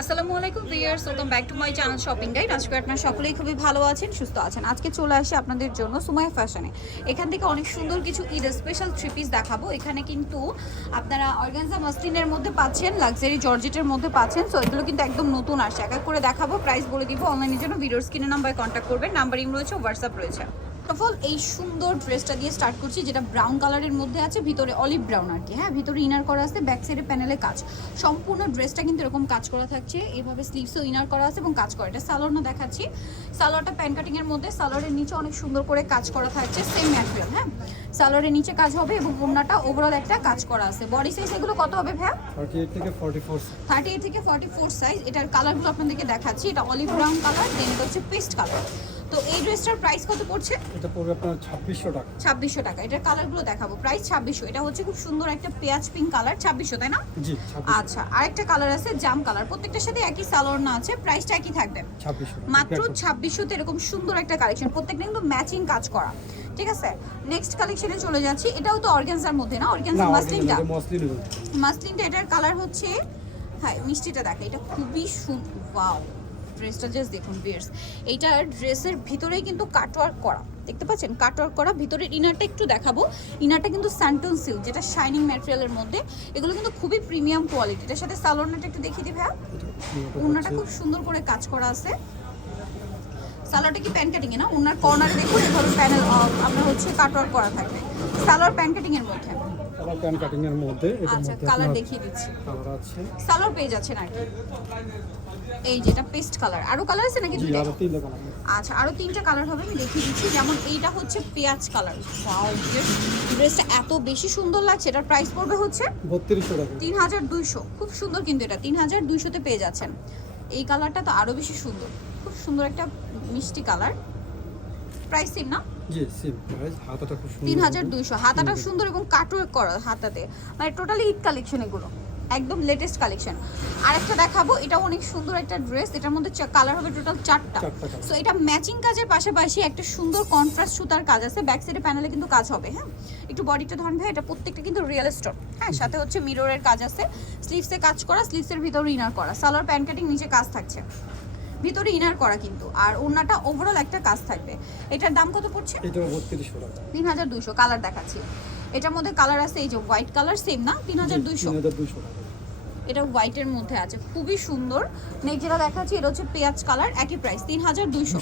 আসসালামু আলাইকুম viewers, welcome back to my channel shopping guide. আজকে আপনারা সকলেই খুবই ভালো আছেন, সুস্থ আছেন। আজকে চলে আসি আপনাদের জন্য সুমাইয়া ফ্যাশনে। এখান থেকে অনেক সুন্দর কিছু ঈদ স্পেশাল থ্রি পিস দেখাবো। এখানে কিন্তু আপনারা অর্গানজা মাসলিনের মধ্যে পাচ্ছেন লাক্সারি জর্জেটের মধ্যে পাচ্ছেন। সো এগুলো কিন্তু একদম নতুন এক এক করে দেখাবো প্রাইস বলে দিব। অনলাইনের জন্য ভিডিওর স্ক্রিনে নাম্বারে কন্ট্যাক্ট করবেন। নাম্বার নাম্বারিং রয়েছে হোয়াটসঅ্যাপ রয়েছে। অল এই সুন্দর ড্রেসটা দিয়ে স্টার্ট করছি যেটা ব্রাউন কালারের মধ্যে আছে ভিতরে অলিভ ব্রাউন আর কি। হ্যাঁ ভিতরে ইনার করা আছে ব্যাক সাইডে প্যানেলে কাজ। সম্পূর্ণ ড্রেসটা কিন্তু এরকম কাজ করা থাকছে। এইভাবে স্লিভসও ইনার করা আছে এবং কাজ করা। এটা সালোয়ার না দেখাচ্ছি। সালোয়ারটা প্যান কাটিং এর মধ্যে সালোয়ারের নিচে অনেক সুন্দর করে কাজ করা থাকছে সেম ম্যাটেরিয়াল হ্যাঁ। সালোয়ারের নিচে কাজ হবে এবং ওড়নাটা ওভারঅল একটা কাজ করা আছে। বডি সাইজ এগুলো কত হবে ভ্যা থার্টি এইট থেকে ফর্টি ফোর থার্টি এইট থেকে ফর্টি ফোর সাইজ এটার কালারগুলো আপনাদেরকে দেখাচ্ছি। এটা অলিভ ব্রাউন কালার দেন এটা হচ্ছে পেস্ট কালার তো এই ড্রেসটার প্রাইস কত পড়ছে? এটা পড়বে আপনার ছাব্বিশশো টাকা। ছাব্বিশশো টাকা। এটার কালারগুলো দেখাবো। প্রাইস ছাব্বিশশো। এটা হচ্ছে খুব সুন্দর একটা পেঁয়াজ পিঙ্ক কালার ছাব্বিশশো তাই না? জি আচ্ছা আরেকটা কালার আছে জাম কালার প্রত্যেকটার সাথে একই সালোয়ার না আছে। প্রাইসটা একই থাকবে। ছাব্বিশশো মাত্র ছাব্বিশশোতে এরকম সুন্দর একটা কালেকশন প্রত্যেকটা কিন্তু ম্যাচিং কাজ করা। ঠিক আছে? নেক্সট কালেকশনে চলে যাচ্ছি। এটাও তো অর্গানজার মধ্যে না? অর্গানজা মাসলিনটা মাসলিনটা এটার কালার হচ্ছে হ্যাঁ মিষ্টিটা দেখে এটা খুবই সুন্দর ওয়াও ড্রেসটা জাস্ট দেখুন বিয়ার্স এইটা ড্রেসের ভিতরেই কিন্তু কাটওয়ার্ক করা। দেখতে পাচ্ছেন? কাটওয়ার্ক করা। ভিতরের ইনারটা একটু দেখাবো। ইনারটা কিন্তু স্যান্টন সিল্ক যেটা শাইনিং ম্যাটেরিয়ালের মধ্যে। এগুলো কিন্তু খুবই প্রিমিয়াম কোয়ালিটি এটার সাথে সালোয়ারটা একটু দেখিয়ে দিবে হ্যাঁ ওনাটা খুব সুন্দর করে কাজ করা আছে। সালোয়ারটা কি প্যান কাটিং এ না? ওনার কর্নারে দেখুন এভাবে প্যানেল আপনার হচ্ছে কাটওয়ার্ক করা থাকবে। সালোয়ার প্যান কাটিং এর মধ্যে কালার প্যান কাটিং এর মধ্যে আচ্ছা কালার দেখিয়ে দিচ্ছি। কালার আছে। সালোয়ার পেয়ে যাচ্ছেন আর কি? এই যেটা পেস্ট কালার। আরও কালার আছে নাকি কালার আচ্ছা আরও তিনটা কালার হবে আমি দেখিয়ে দিচ্ছি। যেমন এইটা হচ্ছে পেঁয়াজ কালার। ওয়াও ড্রেসটা এত বেশি সুন্দর লাগছে এটার প্রাইস পড়বে হচ্ছে বত্রিশশো টাকা। তিন হাজার দুইশো। খুব সুন্দর কিন্তু এটা তিন হাজার দুইশোতে পেয়ে যাচ্ছেন। এই কালারটা তো আরও বেশি সুন্দর। খুব সুন্দর একটা মিষ্টি কালার। প্রাইস সেম না? জি সিম প্রাইস হাতাটা খুব সুন্দর। তিন হাজার দুইশো। হাতাটা সুন্দর এবং কাটওয়ার্ক করা হাতাতে। মানে টোটালি হিট কালেকশন এগুলো। একদম লেটেস্ট কালেকশন আর একটা দেখাবো এটা অনেক সুন্দর একটা ড্রেস এটার মধ্যে কালার হবে টোটাল চারটা। সো এটা ম্যাচিং কাজের পাশাপাশি একটা সুন্দর কন্ট্রাস্ট সুতার কাজ আছে ব্যাক সাইডে প্যানেলে কিন্তু কাজ হবে হ্যাঁ? একটু বডিটা ধরেন ভাই এটা প্রত্যেকটা কিন্তু রিয়েল স্টোন হ্যাঁ? সাথে হচ্ছে মিররের কাজ আছে স্লিভসে কাজ করা স্লিভসের ভিতরে ইনার করা সালোয়ার প্যান্ট কাটিং নিচে কাজ থাকছে। ভিতরে ইনার করা কিন্তু আর ওড়নাটা ওভারঅল একটা কাজ থাকবে। এটার দাম কত পড়ছে? এটা বত্রিশশো টাকা। তিন হাজার দুইশো কালার দেখাচ্ছি। এটার মধ্যে কালার আছে এই যে হোয়াইট কালার সেম না? তিন হাজার দুইশো। এটা হোয়াইটের মধ্যে আছে খুবই সুন্দর। নেক্সট যেটা দেখাচ্ছি এটা হচ্ছে পেঁয়াজ কালার একই প্রাইস তিন হাজার দুইশো।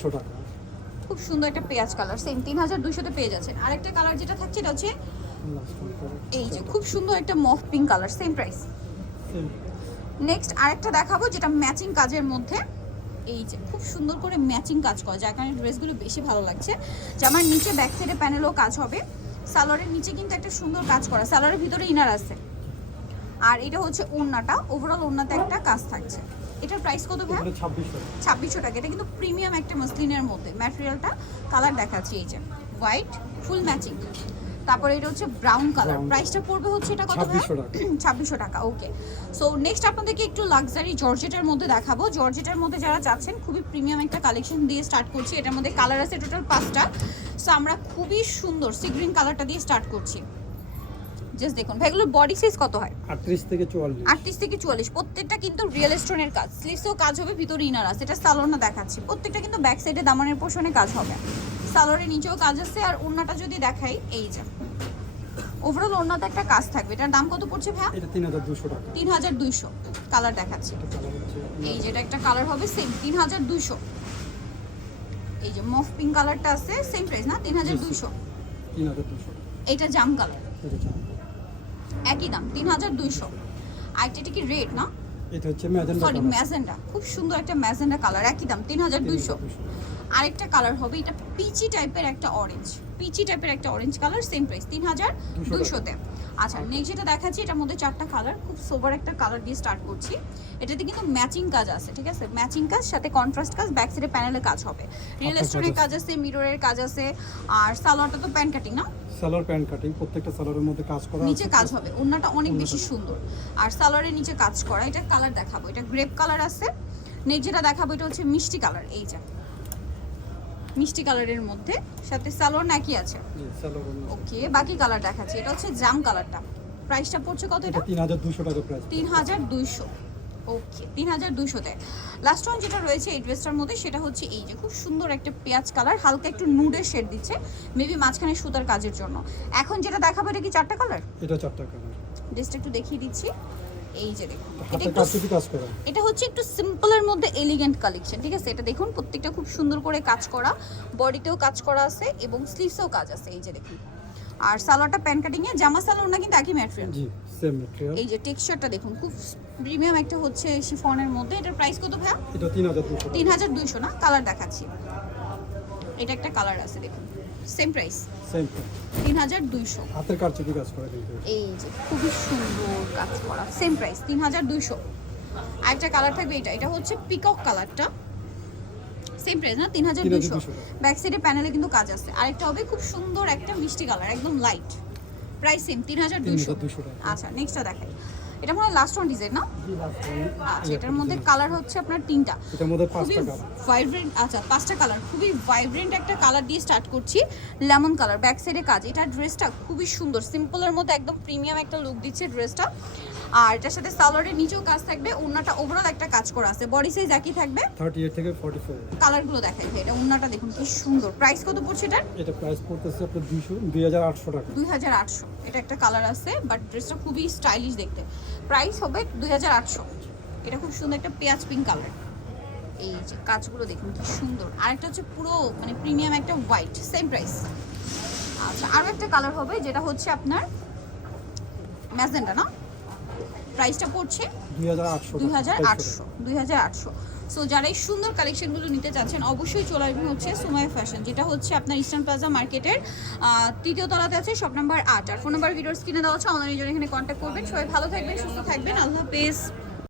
খুব সুন্দর একটা পেঁয়াজ কালার সেম তিন হাজার দুইশোতে পেয়ে যাচ্ছেন। আরেকটা কালার যেটা থাকছে এটা হচ্ছে। এই যে খুব সুন্দর একটা মফ pink colour same price next আরেকটা দেখাবো যেটা ম্যাচিং কাজের মধ্যে। এই যে খুব সুন্দর করে ম্যাচিং কাজ করা যার কারণে ড্রেসগুলো বেশি ভালো লাগছে। জামার নিচে ব্যাক সাইডে প্যানেলও কাজ হবে। সালোয়ারের নিচে কিন্তু একটা সুন্দর কাজ করা সালোয়ারের ভিতরে ইনার আছে। আর এটা হচ্ছে ওড়নাটা ওভারঅল ওড়নাতে একটা কাজ থাকছে। এটার প্রাইস কত ভাই? ছাব্বিশশো। টাকা এটা কিন্তু প্রিমিয়াম একটা মসলিনের মধ্যে। ম্যাটেরিয়ালটা কালার দেখাচ্ছি এই যে হোয়াইট ফুল ম্যাচিং তারপরে এটা হচ্ছে ব্রাউন কালার প্রাইসটা পড়বে হচ্ছে এটা কত ভাই 2600 টাকা। ছাব্বিশশো টাকা ওকে সো নেক্সট আপনাদেরকে একটু লাক্সারি জর্জেটার মধ্যে দেখাবো। জর্জেটার মধ্যে যারা চাচ্ছেন খুবই প্রিমিয়াম একটা কালেকশন দিয়ে স্টার্ট করছি। এটার মধ্যে কালার আছে টোটাল পাঁচটা। সো আমরা খুবই সুন্দর সি গ্রিন কালারটা দিয়ে স্টার্ট করছি। জাস্ট দেখুন ভাই এগুলোর বডি সাইজ কত হয়? আটত্রিশ থেকে চুয়াল্লিশ। আটত্রিশ থেকে চুয়াল্লিশ। প্রত্যেকটা কিন্তু রিয়েল স্টোনের কাজ। স্লিভসেও কাজ হবে ভিতরে ইনার আছে। এটা সালোয়ার না দেখাচ্ছি। প্রত্যেকটা কিন্তু ব্যাক সাইডে দামানের পোর্শনে কাজ হবে। সালোয়ারের নিচেও কাজ আছে আর ওড়নাটা যদি দেখাই এই যে। ওভারঅল ওড়নাতে একটা কাজ থাকবে। এটার দাম কত পড়ছে ভাইয়া? এটা তিন হাজার দুশো টাকা। তিন হাজার দুইশো। কালার দেখাচ্ছি। এটা এই যেটা একটা কালার হবে সেম তিন হাজার দুইশো। এই যে মফ পিঙ্ক কালারটা আছে সেম প্রাইস না? তিন হাজার দুইশো। তিন হাজার দুশো এটা জাম কালার একই দাম তিন হাজার দুইশো। আর এটা কি রেড না? এটা হচ্ছে ম্যাজেন্ডা সরি ম্যাজেন্ডা। খুব সুন্দর একটা ম্যাজেন্ডা কালার একই দাম তিন হাজার দুইশো। আরেকটা কালার হবে এটা পিচি টাইপের একটা অরেঞ্জ পিচি টাইপের একটা অরেঞ্জ কালার সেম প্রাইস তিন হাজার দুইশোতে আচ্ছা নেক্সট যেটা দেখাচ্ছি এটার মধ্যে চারটা কালার খুব সোবার একটা কালার দিয়ে স্টার্ট করছি। এটাতে কিন্তু ম্যাচিং কাজ আছে ঠিক আছে? ম্যাচিং কাজ সাথে কন্ট্রাস্ট কাজ ব্যাক সাইডে প্যানেলে কাজ হবে। রিয়েল স্টোনের কাজ আছে মিররের কাজ আছে আর সালোয়ারটা তো প্যান কাটিং না? সালোয়ার প্যান কাটিং প্রত্যেকটা সালোয়ারের মধ্যে কাজ করা নিচে কাজ হবে ওড়নাটা অনেক বেশি সুন্দর। আর সালোয়ারের নিচে কাজ করা এটা কালার দেখাবো। এটা গ্রেপ কালার আছে। নেক্সট যেটা দেখাবো এটা হচ্ছে মিষ্টি কালার এই যে। মিষ্টি কালারের মধ্যে সাথে সালোয়ার নাকি আছে। ওকে বাকি কালার দেখাচ্ছি। এটা হচ্ছে জাম কালারটা। প্রাইসটা পড়ছে কত এটা? এটা তিন হাজার দুশো টাকা প্রাইস তিন হাজার দুইশো। ওকে তিন হাজার দুশোতে লাস্ট ওয়ান যেটা রয়েছে এই ড্রেসটার মধ্যে সেটা হচ্ছে এই যে খুব সুন্দর একটা পেঁয়াজ কালার হালকা একটু নুডের শেড দিচ্ছে মেবি মাঝখানে সুতার কাজের জন্য। এখন যেটা দেখাবো এটা কি চারটা কালার এটা চারটা কালার ড্রেসটা একটু দেখিয়ে দিচ্ছি। এই যে দেখুন এটা হচ্ছে একটু সিম্পলের মধ্যে এলিগেন্ট কালেকশন ঠিক আছে? এটা দেখুন প্রত্যেকটা খুব সুন্দর করে কাজ করা বডিতেও কাজ করা আছে এবং স্লিভসেও কাজ আছে এই যে দেখুন। আর সালোয়ারটা প্যান কাটিং এ জামা সালোয়ার না কিন্তু একই ম্যাটেরিয়াল জি সেম ম্যাটেরিয়াল এই যে টেক্সচারটা দেখুন খুব প্রিমিয়াম একটা হচ্ছে শিফনের মধ্যে। এটার প্রাইস কত ভাইয়া? এটা তিন হাজার দুশো তিন হাজার দুইশো না? কালার দেখাচ্ছি। এটা একটা কালার আছে দেখুন। সেম প্রাইস সেম তিন হাজার দুইশো। হাতের কারচুপি কাজ করা কিন্তু। এই যে খুবই সুন্দর কাজ করা। সেম প্রাইস তিন হাজার দুইশো আরেকটা কালার থাকবে এটা। এটা হচ্ছে পিকক কালারটা সেম প্রাইস না? তিন হাজার দুইশো 3200 ব্যাক সাইডে প্যানেলে কিন্তু কাজ আছে। আরেকটা হবে খুব সুন্দর একটা মিষ্টি কালার একদম লাইট প্রাইস সেম তিন হাজার দুইশো আচ্ছা নেক্সটটা দেখাই। এটা মনে হয় লাস্ট ওয়ান ডিজাইন না। আচ্ছা এটার মধ্যে কালার হচ্ছে আপনার তিনটা। এটার মধ্যে পাঁচটা কালার ভাইব্রেন্ট আচ্ছা পাঁচটা কালার খুবই ভাইব্রেন্ট একটা কালার দিয়ে স্টার্ট করছি লেমন কালার ব্যাক সাইডে কাজ। এটা ড্রেসটা খুবই সুন্দর সিম্পলের মধ্যে একদম প্রিমিয়াম একটা লুক দিচ্ছে ড্রেসটা আর এটার সাথে সালোয়ারের নিচেও কাজ থাকবে ওন্নাটা ওভারঅল একটা কাজ করা আছে। বডি সাইজ একই থাকবে? থার্টি এইট থেকে ফর্টি ফোর কালারগুলো দেখাই এটা ওন্নাটা দেখুন কি সুন্দর। প্রাইস কত পড়ছে এটার? এটা প্রাইস পড়তেছে আপনার দুইশো দুই হাজার আটশো টাকা। দুই হাজার আটশো। এটা একটা কালার আছে বাট ড্রেসটা খুবই স্টাইলিশ দেখতে। প্রাইস হবে দুই হাজার আটশো। এটা খুব সুন্দর একটা পেঁয়াজ পিঙ্ক কালার এই যে কাজগুলো দেখুন কি সুন্দর। আর একটা হচ্ছে পুরো মানে প্রিমিয়াম একটা হোয়াইট সেম প্রাইস আচ্ছা আরও একটা কালার হবে যেটা হচ্ছে আপনার ম্যাজেন্টা না? প্রাইসটা পড়ছে দুই হাজার আটশো দুই হাজার আটশো। সো যারা এই সুন্দর কালেকশনগুলো নিতে চাচ্ছেন, অবশ্যই চলে আসবেন হচ্ছে সুমায় ফ্যাশন যেটা হচ্ছে আপনার ইস্টার্ন প্লাজা মার্কেটের তৃতীয় তলাতে আছে শপ নাম্বার আট। আর ফোন নাম্বার ভিডিওস স্ক্রিনে দেওয়া আছে অনলাইনে জন্য এখানে কন্ট্যাক্ট করবেন। সবাই ভালো থাকবেন, সুস্থ থাকবেন। আল্লাহ হাফেজ।